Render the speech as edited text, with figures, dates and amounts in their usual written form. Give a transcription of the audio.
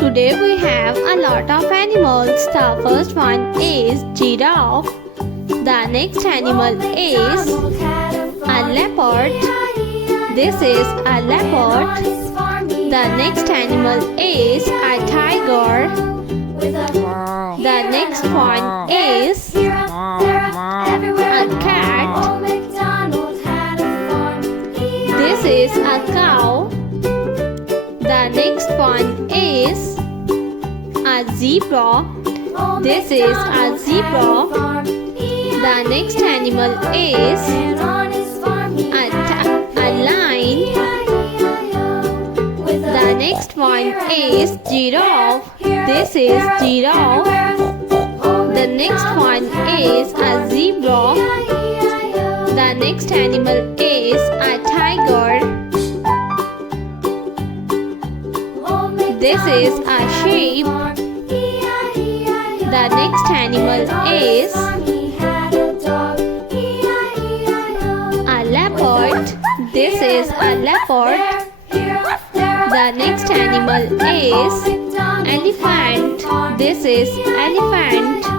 Today we have a lot of animals. The first one is giraffe. The next animal is a leopard. This is a leopard. The next animal is a tiger. The next one is a cat. This is a cow. The next one is a zebra. This is a zebra. The next animal is a lion. The next one is giraffe. This is giraffe. The next one is a zebra. The next animal is a tiger. This is a sheep. The next animal is a leopard. This is a leopard. The next animal is elephant. This is elephant.